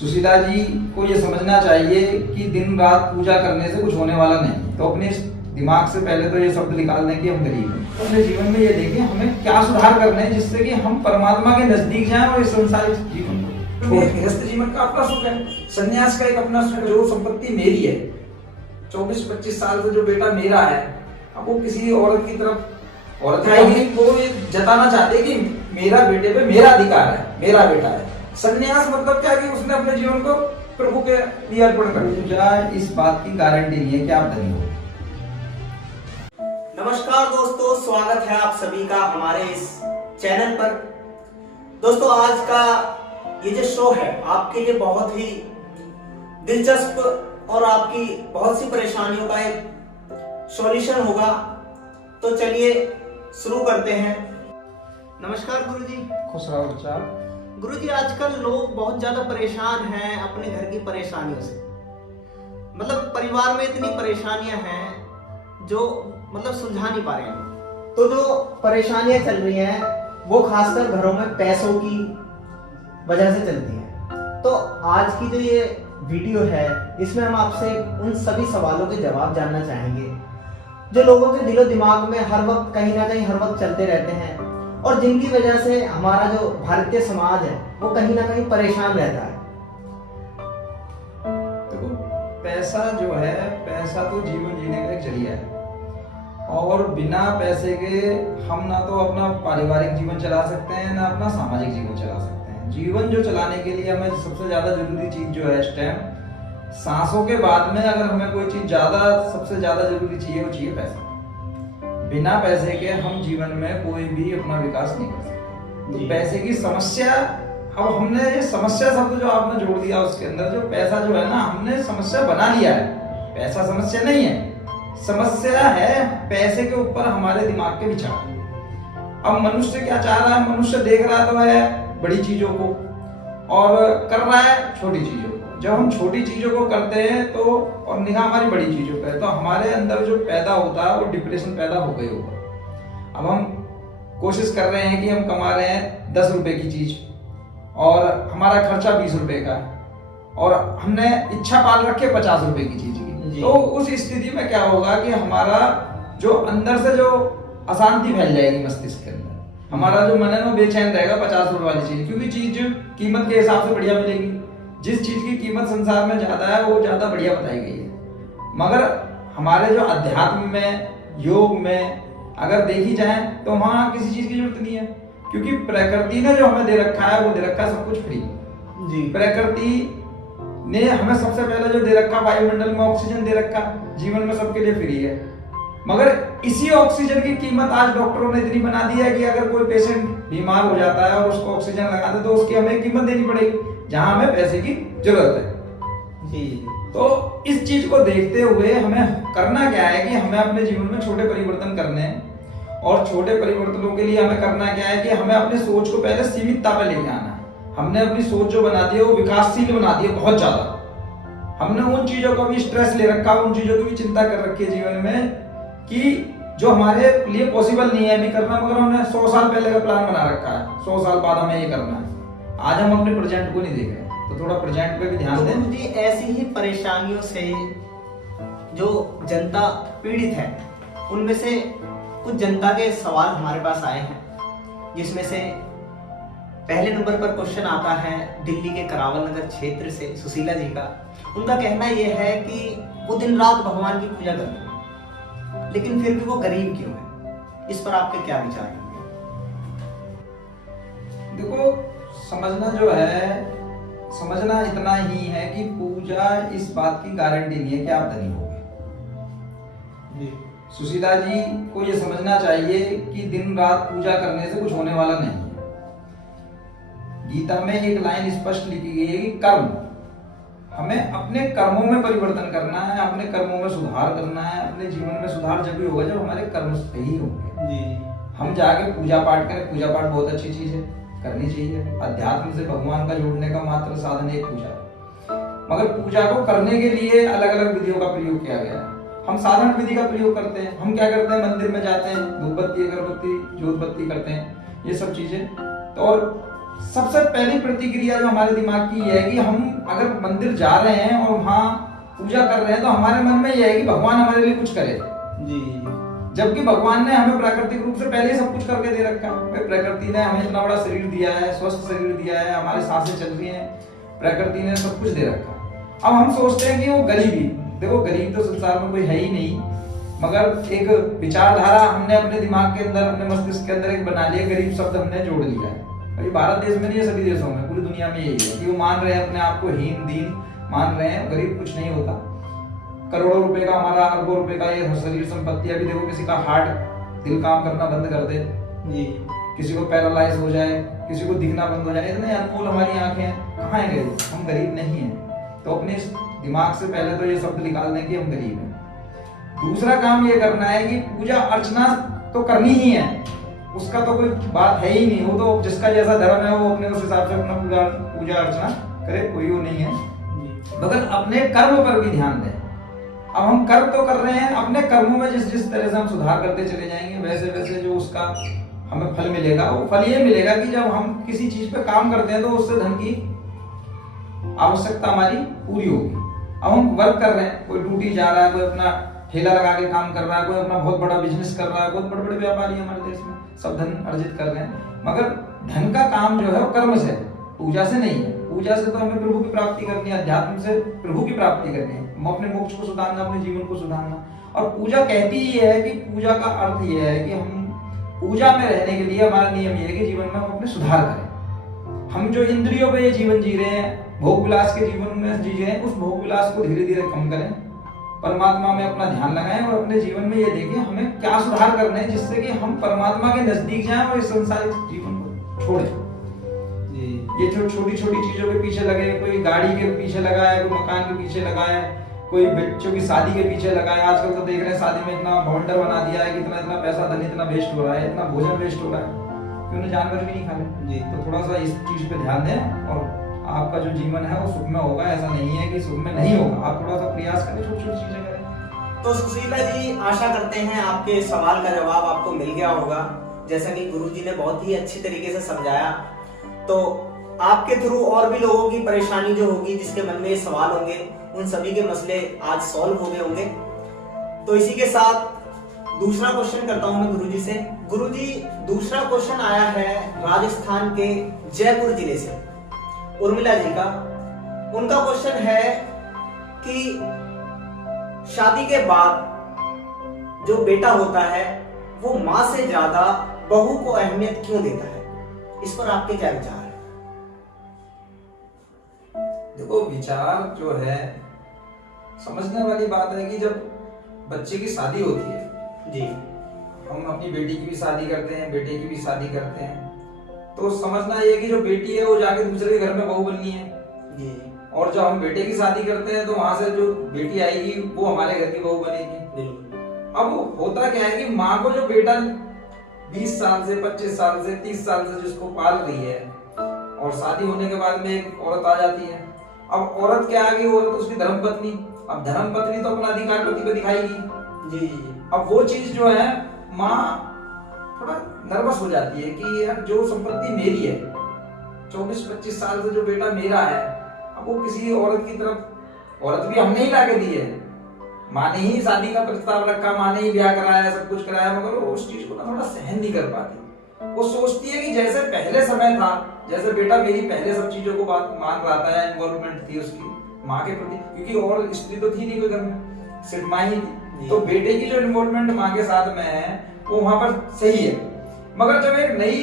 सुशीला जी को ये समझना चाहिए कि दिन रात पूजा करने से कुछ होने वाला नहीं। तो अपने दिमाग से पहले तो ये शब्द निकाल दें कि हम गरीब हैं। तो अपने जीवन में ये देखें हमें क्या सुधार करने हैं जिससे कि हम परमात्मा के नजदीक जाएं और इस संसारिक जीवन को छोड़। गृहस्थ जीवन का अपना सुख है, संन्यास का एक अपना सुख है। जो संपत्ति मेरी है, 24-25 साल से जो बेटा मेरा है, अब वो किसी औरत की तरफ औरत आएगी, वो ये जताना चाहते कि मेरा बेटे पे मेरा अधिकार है, मेरा बेटा है। संन्यास मतलब क्या कि उसने अपने जीवन को प्रभु के लिए अर्पण कर दिया। इस बात की गारंटी नहीं है कि आप धनी हो। नमस्कार दोस्तों, स्वागत है आप सभी का हमारे इस चैनल पर। दोस्तों, आज का ये जो शो है आपके लिए बहुत ही दिलचस्प और आपकी बहुत सी परेशानियों का एक सॉल्यूशन होगा। तो चलिए शुरू करते हैं। नमस्कार गुरुजी। खुश रहो बच्चा। गुरुजी, आजकल लोग बहुत ज्यादा परेशान हैं अपने घर की परेशानियों से। मतलब परिवार में इतनी परेशानियां हैं जो मतलब सुलझा नहीं पा रहे हैं। तो जो परेशानियां चल रही हैं वो खासकर घरों में पैसों की वजह से चलती हैं। तो आज की जो ये वीडियो है इसमें हम आपसे उन सभी सवालों के जवाब जानना चाहेंगे जो लोगों के दिलो दिमाग में हर वक्त कहीं ना कहीं हर वक्त चलते रहते हैं और जिनकी वजह से हमारा जो भारतीय समाज है वो कहीं ना कहीं परेशान रहता है। देखो, पैसा जो है, पैसा तो जीवन जीने का एक जरिया है और बिना पैसे के हम ना तो अपना पारिवारिक जीवन चला सकते हैं ना अपना सामाजिक जीवन चला सकते हैं। जीवन जो चलाने के लिए हमें सबसे ज्यादा जरूरी चीज जो है इस टाइम, सांसों के बाद में अगर हमें कोई चीज सबसे ज्यादा जरूरी चाहिए वो चाहिए पैसा। बिना पैसे के हम जीवन में कोई भी अपना विकास नहीं कर सकते। तो पैसे की समस्या, अब हमने ये समस्या शब्द जो आपने जोड़ दिया उसके अंदर, जो पैसा जो है ना, हमने समस्या बना लिया है। पैसा समस्या नहीं है, समस्या है पैसे के ऊपर हमारे दिमाग के विचार। अब मनुष्य क्या चाह रहा है? मनुष्य देख रहा तो है बड़ी चीजों को और कर रहा है छोटी चीजों को। जब हम छोटी चीजों को करते हैं तो और निगाह हमारी बड़ी चीजों पे है तो हमारे अंदर जो पैदा होता है वो डिप्रेशन पैदा हो गई होगा। अब हम कोशिश कर रहे हैं कि हम कमा रहे हैं 10 रुपए की चीज और हमारा खर्चा 20 रुपए का है और हमने इच्छा पाल रखी है 50 रुपए की चीज की। तो उस स्थिति में क्या होगा कि हमारा जो अंदर से जो अशांति फैल जाएगी मस्तिष्क के अंदर, हमारा जो मन है वो बेचैन रहेगा 50 रुपए वाली चीज, क्योंकि चीज कीमत के हिसाब से बढ़िया मिलेगी। जिस चीज की कीमत संसार में ज्यादा है वो ज्यादा बढ़िया बताई गई है। मगर हमारे जो अध्यात्म में, योग में अगर देखी जाए तो वहां किसी चीज की जरूरत नहीं है, क्योंकि प्रकृति ने जो हमें दे रखा है वो दे रखा है सब कुछ फ्री जी। प्रकृति ने हमें सबसे पहले जो दे रखा, वायुमंडल में ऑक्सीजन दे रखा, जीवन में सबके लिए फ्री है। मगर इसी ऑक्सीजन की कीमत आज डॉक्टरों ने इतनी बना दी है कि अगर कोई पेशेंट बीमार हो जाता है और उसको ऑक्सीजन लगाते तो उसकी हमें कीमत देनी पड़ेगी, जहां हमें पैसे की जरूरत है जी। तो इस चीज को देखते हुए हमें करना क्या है कि हमें अपने जीवन में छोटे परिवर्तन करने हैं और छोटे परिवर्तनों के लिए हमें करना क्या है कि हमें अपने सोच को पहले सीमितता पे लेके आना है। हमने अपनी सोच जो बना दी है वो विकासशील बना दी है बहुत ज्यादा। हमने उन चीजों का भी स्ट्रेस ले रखा है, उन चीजों की भी चिंता कर रखी है जीवन में कि जो हमारे लिए पॉसिबल नहीं है अभी करना, मगर हमने 100 साल पहले का प्लान बना रखा है, 100 साल बाद हमें ये करना है। आज हम अपने प्रेजेंट को नहीं देख रहे, तो थोड़ा प्रेजेंट पे भी ध्यान दें। जी, ऐसी ही परेशानियों से जो जनता पीड़ित है उनमें से कुछ जनता के सवाल हमारे पास आए हैं, जिसमें से पहले नंबर पर क्वेश्चन आता है दिल्ली के करावल नगर क्षेत्र से सुशीला जी का। उनका कहना यह है कि वो दिन रात भगवान की पूजा करते हैं लेकिन फिर भी वो गरीब क्यों है? इस पर आपके क्या विचार हैं? देखो, समझना जो है, समझना इतना ही है कि पूजा इस बात की गारंटी नहीं है कि आप धनी होंगे। सुशीला जी को ये समझना चाहिए कि दिन रात पूजा करने से कुछ होने वाला नहीं है। गीता में एक लाइन स्पष्ट लिखी गई है कि कर्म, हमें अपने कर्मों में परिवर्तन करना है, अपने कर्मों में सुधार करना है। अपने जीवन में सुधार जब भी होगा जब हमारे कर्म सही होंगे जी। हम जाके पूजा पाठ करें, पूजा पाठ बहुत अच्छी चीज है, करनी चाहिए। अध्यात्म से भगवान का जोड़ने का मात्र साधन एक पूजा है, मगर पूजा को करने के लिए अलग अलग विधियों का प्रयोग किया गया है। हम साधारण विधि का प्रयोग करते हैं। हम क्या करते हैं, मंदिर में जाते हैं, धूप बत्ती, अगरबत्ती, जोत बत्ती करते हैं, ये सब चीजें। तो और सबसे पहली प्रतिक्रिया जो हमारे दिमाग की ये है कि हम अगर मंदिर जा रहे हैं और वहाँ पूजा कर रहे हैं तो हमारे मन में ये है कि भगवान हमारे लिए कुछ करे। जी। जबकि भगवान ने हमें प्राकृतिक रूप से पहले ही सब कुछ करके दे रखा है। प्रकृति ने हमें इतना बड़ा शरीर दिया है, स्वस्थ शरीर दिया है, हमारी सांसें चल रही हैं, प्रकृति ने सब कुछ दे रखा है। अब हम सोचते हैं कि वो गरीबी, देखो गरीब तो संसार में कोई है ही नहीं, मगर एक विचारधारा हमने अपने दिमाग के अंदर, अपने मस्तिष्क के अंदर एक बना लिया, गरीब शब्द हमने जोड़ लिया है। अभी भारत देश में नहीं है, सभी देशों में, पूरी दुनिया में यही है कि वो मान रहे हैं अपने आप को हीन दीन मान रहे हैं, गरीब कुछ नहीं होता। करोड़ों रुपए का हमारा, अरबों रुपए का ये शरीर संपत्ति, अभी देखो किसी का हार्ट, दिल काम करना बंद कर दे जी, किसी को पैरालाइज हो जाए, किसी को दिखना बंद हो जाए, इतने अनमोल हमारी आंखें हैं, कहाँ है गरीब? हम गरीब नहीं हैं। तो अपने दिमाग से पहले तो ये शब्द निकाल दें कि हम गरीब हैं। दूसरा काम ये करना है कि पूजा अर्चना तो करनी ही है, उसका तो कोई बात है ही नहीं, वो तो जिसका जैसा धर्म है वो अपने उस हिसाब से अपना पूजा अर्चना करे, कोई वो नहीं है, मगर अपने कर्म पर भी ध्यान दें। अब हम कर्म तो कर रहे हैं, अपने कर्मों में जिस जिस तरह से हम सुधार करते चले जाएंगे वैसे वैसे जो उसका हमें फल मिलेगा, वो फल ये मिलेगा कि जब हम किसी चीज पे काम करते हैं तो उससे धन की आवश्यकता हमारी पूरी होगी। अब हम वर्क कर रहे हैं, कोई ड्यूटी जा रहा है, कोई अपना ठेला लगा के काम कर रहा है, कोई अपना बहुत बड़ा बिजनेस कर रहा है, बहुत बड़े बड़े व्यापारी हमारे देश में सब धन अर्जित कर रहे हैं, मगर धन का काम जो है वो कर्म से, पूजा से नहीं है। पूजा से तो हमें प्रभु की प्राप्ति करनी है, अध्यात्म से प्रभु की प्राप्ति करनी है, अपने मोक्ष को सुधारना, अपने जीवन को सुधारना। और पूजा कहती ही है कि पूजा का अर्थ ये है कि हम पूजा में रहने के लिए हमारा नियम ये है कि जीवन में हम अपने सुधार करें। हम जो इंद्रियों पे ये जीवन जी रहे हैं, भोग विलास के जीवन में जी रहे हैं, उस भोग विलास को धीरे धीरे कम करें, परमात्मा में अपना ध्यान लगाएं और अपने जीवन में ये देखें हमें क्या सुधार करना है जिससे कि हम परमात्मा के नजदीक जाएं और इस संसारिक जीवन को छोड़ें। ये छोटी छोटी चीजों के पीछे लगे, कोई गाड़ी के पीछे लगा है, कोई मकान के पीछे लगा है, कोई बच्चों की शादी के पीछे लगा है। आजकल तो देख रहे हैं शादी में इतना भवंडर बना दिया है कि इतना इतना पैसा धन इतना वेस्ट हो रहा है, इतना भोजन वेस्ट हो रहा है, क्यों जानवर भी नहीं खा रहे जी। तो थोड़ा सा इस चीज पे ध्यान दें और आपका जो जीवन है वो सुख में होगा। ऐसा नहीं है कि सुख में नहीं होगा, आप थोड़ा सा प्रयास करें, छोटी छोटी चीजें करें। तो सुशीला जी, आशा करते हैं आपके सवाल का जवाब आपको मिल गया होगा, जैसा कि गुरुजी ने बहुत ही अच्छी तरीके से समझाया। तो आपके थ्रू और भी लोगों की परेशानी जो होगी, जिसके मन में ये सवाल होंगे, उन सभी के मसले आज सॉल्व हो गए होंगे। तो इसी के साथ दूसरा क्वेश्चन करता हूं मैं गुरुजी से। गुरुजी, दूसरा क्वेश्चन आया है राजस्थान के जयपुर जिले से, उर्मिला जी का। उनका क्वेश्चन है कि शादी के बाद जो बेटा होता है वो माँ से ज्यादा बहू को अहमियत क्यों देता है? इस पर आपके क्या विचार है? देखो, विचार जो है समझने वाली बात है कि जब बच्चे की शादी होती है जी, हम अपनी बेटी की भी शादी करते हैं, बेटे की भी शादी करते हैं, तो समझना ये कि जो बेटी है वो जाके दूसरे के घर में बहू बननी है जी, और जब हम बेटे की शादी करते हैं तो वहां से जो बेटी आएगी वो हमारे घर की बहू बनेगी। अब होता क्या है कि माँ को जो बेटा 20 साल से 25 साल से 30 साल से जिसको पाल रही है, और शादी होने के बाद में एक औरत आ जाती है। अब औरत क्या आ गई, औरत उसकी धर्मपत्नी। अब धर्मपत्नी तो अपना अधिकार पति पे दिखाएगी जी। अब वो चीज जो है माँ थोड़ा नर्वस हो जाती है कि यार जो संपत्ति मेरी है, 24-25 साल से जो बेटा मेरा है, अब वो किसी औरत की तरफ, औरत भी हमने ही लाके दी है, माँ ने ही शादी का प्रस्ताव रखा, माँ ने ही ब्याह कराया, सब कुछ कराया, मगर वो उस चीज को ना थोड़ा सहन नहीं कर पाती। वो सोचती है कि जैसे पहले समय था, जैसे बेटा मेरी पहले सब चीजों को बात मान रहा था, इन्वॉल्वमेंट थी उसकी माँ के प्रति, क्योंकि और स्त्री तो थी नहीं कोई घर में, सिर्फ माँ ही थी, तो बेटे की जो इन्वॉल्वमेंट माँ के साथ में है वो वहां पर सही है। मगर जब एक नई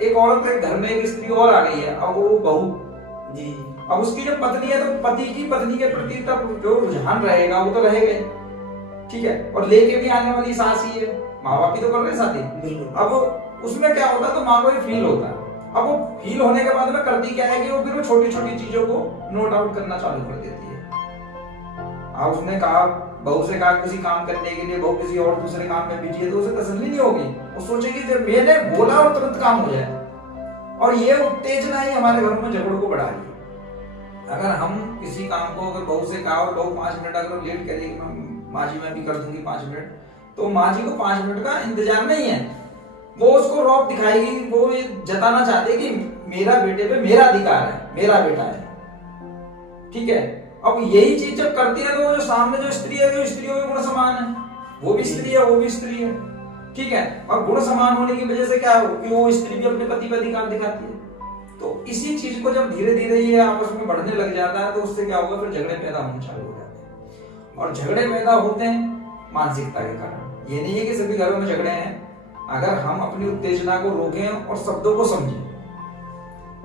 एक औरत एक घर में एक स्त्री और आ गई है, अब वो बहू जी, अब उसकी जो पत्नी है तो पति की पत्नी के प्रति तब जो रुझान रहेगा वो तो रहेगा, ठीक है, और लेके भी आने वाली सास ही है, माँ बाप ही तो कर रहे शादी। अब उसमें क्या होता है, तो माँ को ये फील होता है। अब वो फील होने के बाद में करती क्या है कि वो फिर वो छोटी छोटी चीजों को नोट आउट करना चालू कर देती है। अब उसने कहा, बहू से कहा किसी काम करने के लिए, बहू किसी और दूसरे काम में बिजी है, तो उसे तसल्ली नहीं होगी, वो सोचेगी जब मैंने बोला और तुरंत काम हो जाए, और ये उत्तेजना ही हमारे घरों में झगड़ों को बढ़ा रही है। अगर हम किसी काम को अगर बहू से कहा और बहू 5 मिनट अगर लेट करेगी, माँ जी मैं भी कर दूंगी 5 मिनट, तो माँ जी को 5 मिनट का इंतजार नहीं है, वो उसको रौब दिखाएगी, वो ये जताना चाहते कि मेरा बेटे पे मेरा अधिकार है, मेरा बेटा है, ठीक है। अब यही चीज जब करती है तो जो सामने जो स्त्री है, जो स्त्रियों में गुण समान है, वो भी स्त्री है, वो भी स्त्री है, ठीक है। और गुण समान होने की वजह से क्या हो कि वो स्त्री भी अपने पति पर अधिकार दिखाती है। तो इसी चीज को जब धीरे धीरे ये आपस में बढ़ने लग जाता है तो उससे क्या होगा, फिर झगड़े पैदा होने चालू हो जाते हैं। और झगड़े पैदा होते हैं मानसिकता के कारण। ये नहीं है कि सभी घरों में झगड़े हैं। अगर हम अपनी उत्तेजना को रोकें और शब्दों को समझें,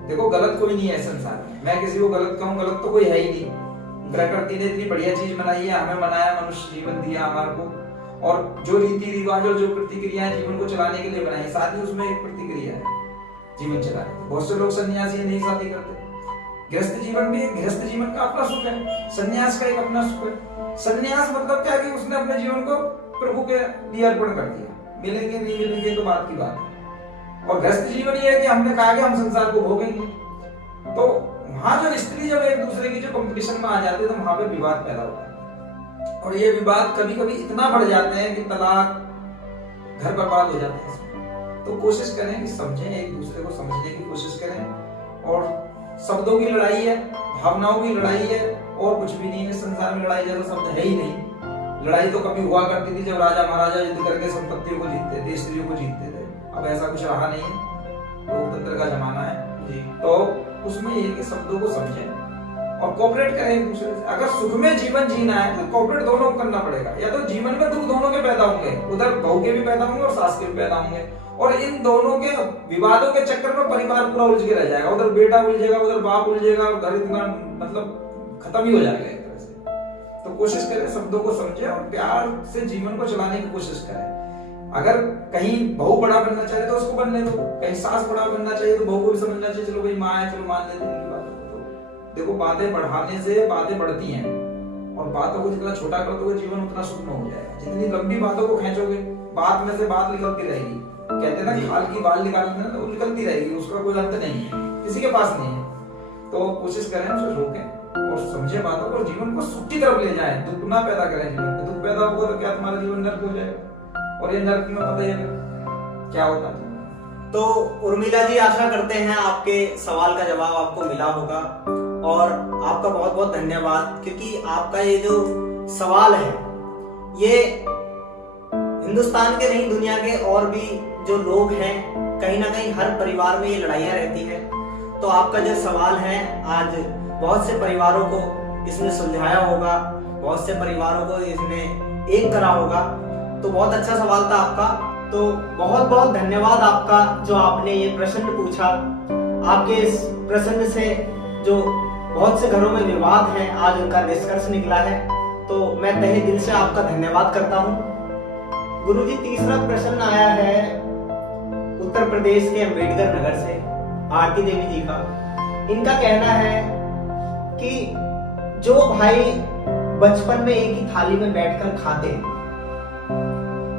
देखो गलत कोई नहीं है संसार में, मैं किसी को गलत कहूँ, गलत तो कोई है ही नहीं। प्रकृति ने इतनी बढ़िया चीज बनाई है, हमें बनाया, मनुष्य जीवन दिया हमारे को, और जो रीति रिवाज और जो प्रतिक्रियाएं जीवन को चलाने के लिए बनाई, साथ ही उसमें एक प्रतिक्रिया है जीवन चलाने। बहुत से लोग सन्यासी नहीं शादी करते। गृहस्थ जीवन भी, गृहस्थ जीवन का अपना सुख है, सन्यास का एक अपना सुख है। सन्यास मतलब क्या कि उसने अपने जीवन को प्रभु के लिए अर्पण कर दिया, मिलेंगे नहीं मिलेंगे तो बात की बात है। और गृहस्थ जीवन ये है कि हमने कहा कि हम संसार को भोगेंगे। तो वहां जो स्त्री जब एक दूसरे की जो कंपटीशन में आ जाती है तो वहां पे विवाद पैदा होता है, और ये विवाद कभी कभी इतना बढ़ जाते हैं कि तलाक, घर बर्बाद हो जाते हैं। तो कोशिश करें कि समझें, एक दूसरे को समझने की कोशिश करें। और शब्दों की लड़ाई है, भावनाओं की लड़ाई है, और कुछ भी नहीं है। संसार में लड़ाई जैसा शब्द है ही नहीं। लड़ाई तो कभी हुआ करती थी जब राजा महाराजा युद्ध करके संपत्तियों को जीतते थे, स्त्रियों को जीतते थे। अब ऐसा कुछ रहा नहीं है, लोकतंत्र का जमाना है। तो उसमें ये कि शब्दों को समझें और कोऑपरेट करें एक दूसरे से। अगर सुख में जीवन जीना है तो कोऑपरेट दोनों को करना पड़ेगा। या तो जीवन में दुख दोनों के पैदा होंगे, उधर बहू के भी पैदा होंगे और सास के भी पैदा होंगे, और इन दोनों के विवादों के चक्कर में परिवार पूरा उलझ के रह जाएगा। उधर बेटा उलझेगा, उधर बाप उलझेगा, और घर इतना मतलब खत्म ही हो जाएगा एक तरह से। तो कोशिश करें शब्दों को समझें और प्यार से जीवन को चलाने की कोशिश करें। अगर कहीं बहू बड़ा बनना चाहे तो उसको बनने दो, कहीं सास बड़ा बनना चाहिए तो बहू को भी समझना चाहिए, चलो भाई माँ है, चलो मान लेते हैं उनकी बातों को। तो देखो बातें बढ़ाने से बातें बढ़ती हैं, और बातों को जितना छोटा करोगे जीवन उतना सूक्ष्म हो जाएगा। जितनी लंबी बातों को खींचोगे, बात में से बात निकलती रहेगी। कहते हैं ना कि खाल की बाल निकालते हैं तो निकलती रहेगी, उसका कोई अंत नहीं है, किसी के पास नहीं है। तो कोशिश करें उसे रोकें और समझे बातों को, जीवन को सुख की तरफ ले जाएं, दुख ना पैदा करें जीवन में। दुख पैदा होगा तो क्या तुम्हारा जीवन नर्क हो जाएगा, और ये नर्क में पता है क्या होता है। तो उर्मिला जी, आशा करते हैं आपके सवाल का जवाब आपको मिला होगा, और आपका बहुत बहुत धन्यवाद, क्योंकि आपका ये जो सवाल है ये हिंदुस्तान के नहीं, दुनिया के और भी जो लोग हैं, कहीं ना कहीं हर परिवार में ये लड़ाइयाँ रहती है। तो आपका जो सवाल है आज बहुत से परिवारों को इसने सुलझाया होगा, बहुत से परिवारों को इसने एक करा होगा। तो बहुत अच्छा सवाल था आपका, तो बहुत बहुत धन्यवाद आपका जो आपने ये प्रश्न पूछा। आपके इस प्रश्न से जो बहुत से घरों में विवाद है आज उनका निष्कर्ष निकला है, तो मैं तहे दिल से आपका धन्यवाद करता हूँ। गुरुजी, तीसरा प्रश्न आया है उत्तर प्रदेश के अम्बेडकर नगर से आरती देवी जी का। इनका कहना है कि जो भाई बचपन में एक ही थाली में बैठकर खाते हैं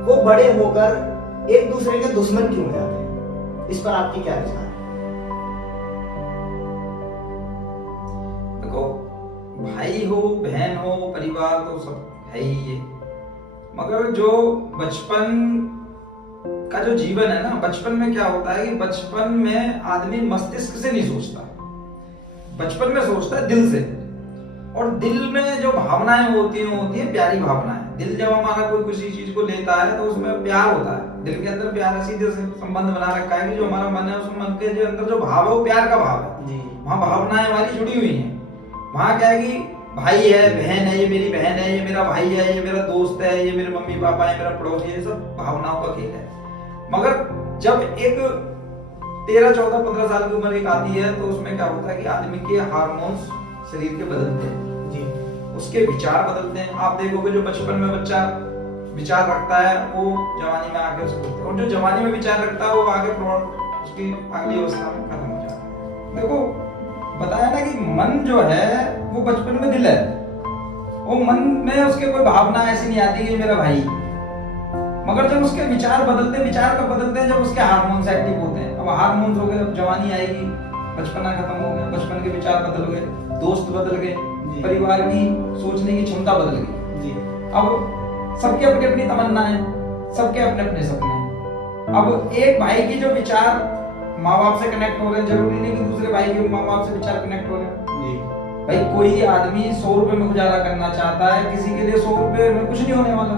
वो बड़े होकर एक दूसरे के दुश्मन क्यों हो जाते हैं? इस पर आपकी क्या विचार है? देखो, भाई हो, बहन हो, परिवार तो सब है ही ये, मगर जो बचपन का जो जीवन है ना, बचपन में क्या होता है कि बचपन में आदमी मस्तिष्क से नहीं सोचता, बचपन में सोचता है दिल से। और दिल में जो भावनाएं होती हैं प्यारी भावनाएं। दिल जब हमारा कोई किसी चीज को लेता है तो उसमें प्यार होता है, दिल के अंदर प्यार है, सीधे से संबंध बना रखा है कि जो हमारा मन है उस मन के जो अंदर जो भाव है वो प्यार का भाव है जी। वहाँ भावनाएं हमारी जुड़ी हुई हैं। वहाँ क्या है कि भाई है, बहन है, ये मेरी बहन है, ये मेरा भाई है, ये मेरा दोस्त है, ये मेरे मम्मी पापा है, मेरा पड़ोसी है, ये सब भावनाओं का खेल है। मगर जब एक 13, 14, 15 साल की उम्र एक आती है तो उसमें क्या होता है कि आदमी के हार्मोन्स शरीर के बदलते हैं जी, उसके विचार बदलते हैं। आप देखोगे जो बचपन में बच्चा विचार रखता है वो जवानी में आके उसको, और जो जवानी में विचार रखता है वो आगे उसकी अगली अवस्था में खत्म हो जाता है। देखो बताया ना कि मन जो है वो बचपन में दिल है, वो मन में उसके कोई भावना ऐसी नहीं आती कि मेरा भाई, मगर जब उसके विचार बदलते हैं, विचार कब बदलते हैं? जब उसके हार्मोन्स एक्टिव होते हैं। अब हार्मोन्स हो गए, अब जवानी आएगी, बचपना खत्म हो गया, बचपन के विचार बदल गए, दोस्त बदल गए, परिवार की सोचने की क्षमता बदल गई जी। अब सबके अपनी अपनी तमन्ना है, सबके अपने अपने सपने हैं। अब एक भाई की जो विचार माँ बाप से कनेक्ट हो रहे हैं, जरूरी नहीं कि दूसरे भाई के माँ बाप से विचार कनेक्ट हो रहे हैं। जी भाई कोई आदमी 100 रुपए में गुजारा करना चाहता है, किसी के लिए 100 रुपए में कुछ नहीं होने वाला,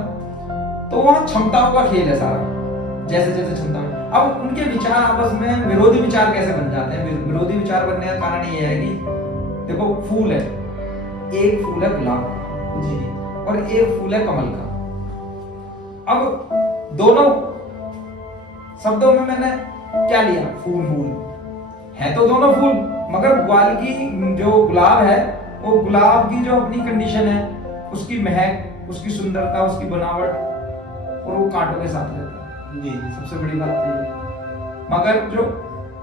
तो वहाँ क्षमताओं का खेल है सारा, जैसे जैसे क्षमता। अब उनके विचार आपस में विरोधी विचार कैसे बन जाते हैं? विरोधी विचार बनने का कारण ये है कि देखो फूल है, एक फूल है गुलाब का जी और एक फूल है कमल का। अब दोनों शब्दों में मैंने क्या लिया? फूल। फूल है तो दोनों फूल, मगर ग्वाल की जो गुलाब है वो गुलाब की जो अपनी कंडीशन है, उसकी महक, उसकी सुंदरता, उसकी बनावट, और वो कांटों के साथ रहता है। जी सबसे बड़ी बात तो ये। मगर जो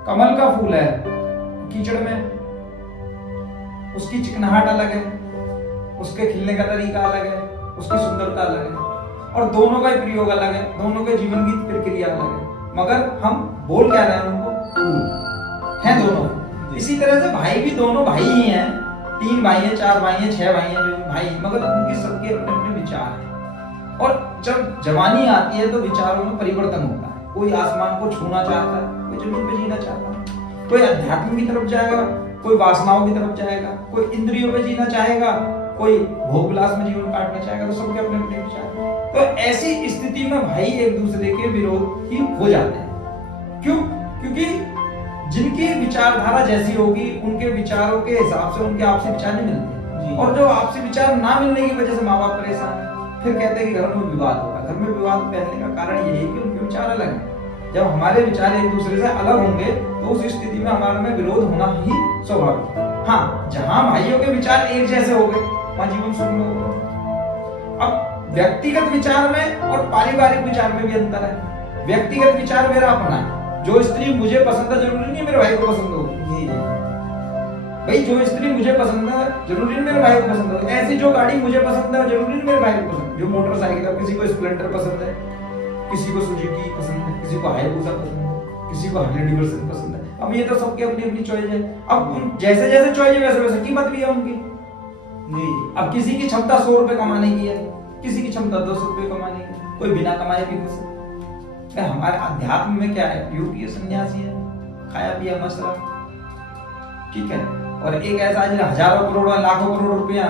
कमल का फूल है कीचड़ में, उसकी चिकनाहट अलग है, उसके खिलने का तरीका अलग है, उसकी सुंदरता अलग है, और दोनों का ही प्रयोग अलग है, दोनों के जीवन की प्रक्रिया अलग है, मगर हम बोल क्या रहे हैं उनको? फूल हैं दोनों। इसी तरह से भाई भी दोनों भाई ही हैं, 3 भाई हैं, 4 भाई हैं, 6 भाई हैं जो भाई, मगर उनके सबके अपने अपने विचार हैं। और जब जवानी आती है तो विचारों में परिवर्तन होता है, कोई आसमान को छूना चाहता है, कोई जमीन पे जीना चाहता है, कोई अध्यात्म की तरफ जाएगा, कोई वासनाओं की तरफ जाएगा, कोई इंद्रियों पे जीना चाहेगा, कोई भोग विलास में जीवन काटना चाहेगा, तो सबके अपने अपने विचार। तो ऐसी स्थिति में भाई एक दूसरे के विरोध ही हो जाते हैं। क्यों? क्योंकि जिनकी विचारधारा जैसी होगी, उनके विचारों के हिसाब से उनके आपसी विचार नहीं मिलते, और जो आपसी विचार ना मिलने की वजह से माँ बाप परेशान है, फिर कहते हैं कि घर में विवाद होगा। घर में विवाद पहनने का कारण यही है कि उनके विचार अलग हैं। जब हमारे विचार एक दूसरे से अलग होंगे तो उस स्थिति में हमारे में विरोध होना ही स्वाभाविक है। हाँ, जहां भाइयों के विचार एक जैसे हो गए वहां जीवन सुखमय होगा। अब व्यक्तिगत विचार में और पारिवारिक विचार में भी अंतर है। व्यक्तिगत विचार मेरा अपना है, जो स्त्री मुझे पसंद है जरूरी नहीं मेरे भाई को पसंद हो। भाई जो स्त्री मुझे पसंद है जरूरी नहीं मेरे भाई को पसंद हो। ऐसी जो गाड़ी मुझे पसंद है जरूरी नहीं मेरे भाई को पसंद। जो मोटरसाइकिल है, किसी को स्प्लेंडर पसंद है, किसी को सुजुकी पसंद है, किसी को हायाबुसा पसंद है, किसी को हार्ले डेविडसन पसंद है। अब ये तो सबकी अपनी अपनी चॉइस है। अब उन जैसे जैसे चॉइस है वैसे वैसे कीमत भी है उनकी। अब किसी की क्षमता 100 रुपए कमाने की है, किसी की क्षमता 200 रुपए कमाने की, कोई बिना कमाए भी खुश है। हमारे अध्यात्म में क्या है? योगी सन्यासी है, खाया पिया मस्त रहा, ठीक है। और एक ऐसा जिन्हें हजारों करोड़ लाखों करोड़ रुपया,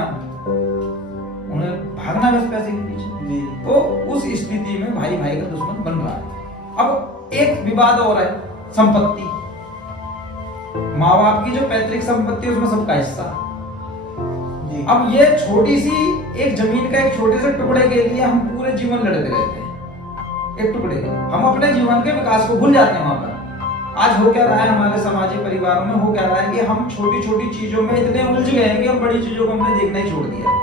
उन्हें भागना बस पैसे के पीछे। तो उस स्थिति में भाई भाई का दुश्मन बन रहा है। अब एक विवाद और है, संपत्ति। माँ बाप की जो पैतृक संपत्ति है उसमें सबका हिस्सा। अब ये छोटी सी एक जमीन का एक छोटे से टुकड़े के लिए हम पूरे जीवन लड़ते रहते हैं। एक टुकड़े के हम अपने जीवन के विकास को भूल जाते हैं। वहां पर आज हो क्या रहा है हमारे सामाजिक परिवारों में? हो क्या रहा है कि हम छोटी छोटी चीजों में इतने उलझ गए हैं कि हम बड़ी चीजों को हमने देखना ही छोड़ दिया।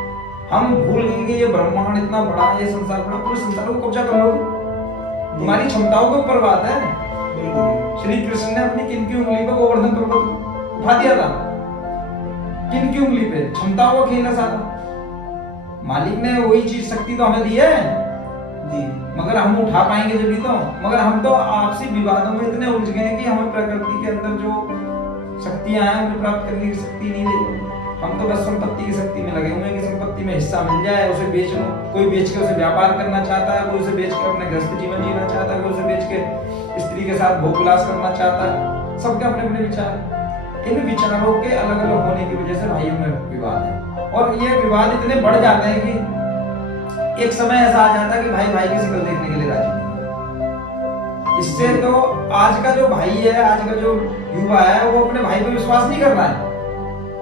हम भूल गए कि ये ब्रह्मांड इतना बड़ा है, ये संसार बड़ा, पूरे संसार को कब्जा कर लो। तुम्हारी क्षमताओं के ऊपर बात है। श्री कृष्ण ने अपनी किन की उंगली पर गोवर्धन पर्वत उठा दिया था? किन की उंगली पे? क्षमताओं का खेल है सारा। मालिक ने वही चीज शक्ति तो हमें दी है जी, मगर हम उठा पाएंगे जब भी तो। मगर हम तो आपसी विवादों में इतने उलझ गए हैं कि हमें प्रकृति के अंदर जो शक्तियां हैं उन्हें प्राप्त करने की शक्ति नहीं रही। हम तो बस संपत्ति की शक्ति में लगे हुए हैं कि संपत्ति में हिस्सा मिल जाए, उसे बेच लो। कोई बेच के उसे व्यापार करना चाहता है, कोई उसे बेच के अपने गृहस्थ जीवन जीना चाहता है, कोई उसे बेच के स्त्री के साथ भोग विलास करना चाहता है। सबके अपने अपने विचार। इन विचारों के अलग अलग होने की वजह से भाइयों में विवाद है, और ये विवाद इतने बढ़ जाते हैं कि एक समय ऐसा आ जाता है कि भाई भाई की शक्ल देखने के लिए राजी नहीं। इससे तो आज का जो भाई है, आज का जो युवा है, वो अपने भाई पर विश्वास नहीं कर रहा है।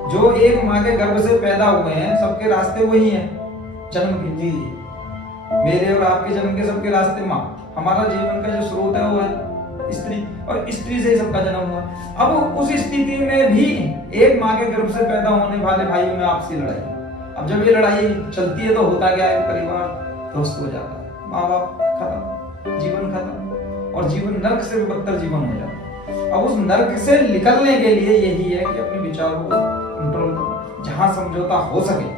जो एक माँ के गर्भ से पैदा हुए हैं, सबके रास्ते वही हैं जन्म के। जी, मेरे और आपके जन्म के सबके रास्ते माँ। हमारा जीवन का जो स्रोत है वो है स्त्री, और स्त्री से ही सबका जन्म हुआ। अब उस स्थिति में भी एक माँ के गर्भ से पैदा होने वाले भाइयों में आपसी लड़ाई। अब जब ये लड़ाई चलती है तो होता क्या है? परिवार ध्वस्त हो जाता है, माँ बाप खत्म, जीवन खत्म, और जीवन नर्क से भी बदतर जीवन हो जाता है। अब उस नर्क से निकलने के लिए यही है कि अपने विचारों को कंट्रोल करो। जहां समझौता हो सके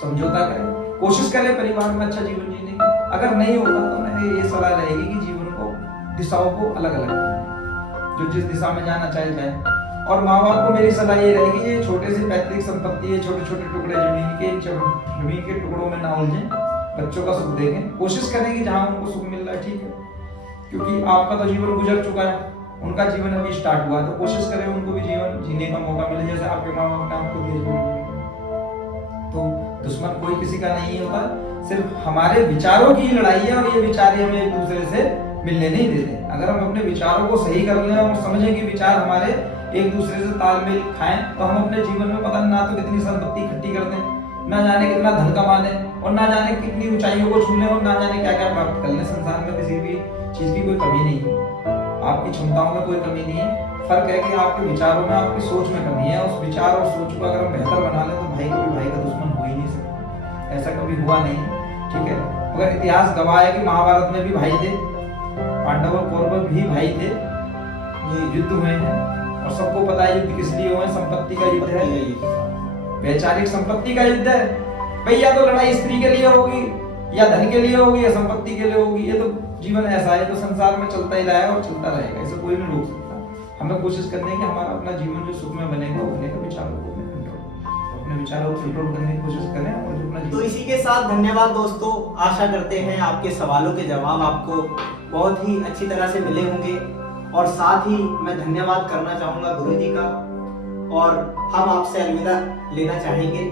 समझौता करें, कोशिश करें परिवार में अच्छा जीवन जीने की। अगर नहीं होता तो मेरी ये सलाह रहेगी कि जीवन को दिशाओं को अलग अलग करें, जो जिस दिशा में जाना चाहे जाए। और माँ बाप को मेरी सलाह ये रहेगी, ये छोटे से पैतृक संपत्ति है, छोटे छोटे टुकड़े जमीन के टुकड़ों में ना उलझें, बच्चों का सुख देखें। कोशिश करें कि जहां उनको सुख मिल रहा है ठीक है, क्योंकि आपका तो जीवन गुजर चुका है, उनका जीवन अभी स्टार्ट हुआ, तो कोशिश करें उनको भी जीवन जीने का मौका मिले जैसे आपके माँ बाप ने आपको दिया जीवन जीने का। तो दुश्मन कोई किसी का नहीं होता, सिर्फ हमारे विचारों की लड़ाई है, और ये विचार हमें एक दूसरे से मिलने नहीं देते। अगर हम अपने विचारों को सही कर लें और समझें कि विचार हमारे एक दूसरे से तालमेल खाएं, तो हम अपने जीवन में पता ना तो कितनी संपत्ति इकट्ठी कर दें, ना जाने कितना धन कमा लें, और ना जाने कितनी ऊंचाइयों को छू लें, और ना जाने क्या क्या प्राप्त कर लें। संसार में किसी भी चीज की कोई कमी नहीं है, आपकी क्षमताओं में कोई कमी नहीं है। फर्क है कि आपके विचारों में, आपकी सोच में कमी है। उस विचार और सोच को अगर हम बेहतर बना लें तो भाई कभी भाई का दुश्मन हो ही नहीं सकता, ऐसा कभी हुआ नहीं, ठीक है। मगर इतिहास गवाह है कि महाभारत में भी भाई थे, पांडव और कौरव भी भाई थे, ये युद्ध हुए हैं, और सबको पता है युद्ध किस लिए हुए, संपत्ति का युद्ध है, वैचारिक संपत्ति का युद्ध है। भाई या तो लड़ाई स्त्री के लिए होगी, या धन के लिए होगी, या संपत्ति के लिए होगी। ये तो जीवन ऐसा है, तो संसार में चलता ही रहा है और चलता रहेगा, इसे कोई नहीं रोक सकता। हमें कोशिश करनी है कि हमारा अपना जीवन जो सुख में बनेगा वो बनेगा विचारों को अपने विचारों को कंट्रोल करने की कोशिश करें, और जो अपना तो इसी के साथ धन्यवाद दोस्तों। आशा करते हैं आपके सवालों के जवाब आपको बहुत ही अच्छी तरह से मिले होंगे, और साथ ही मैं धन्यवाद करना चाहूंगा गुरु जी का, और हम आपसे अलविदा लेना चाहेंगे।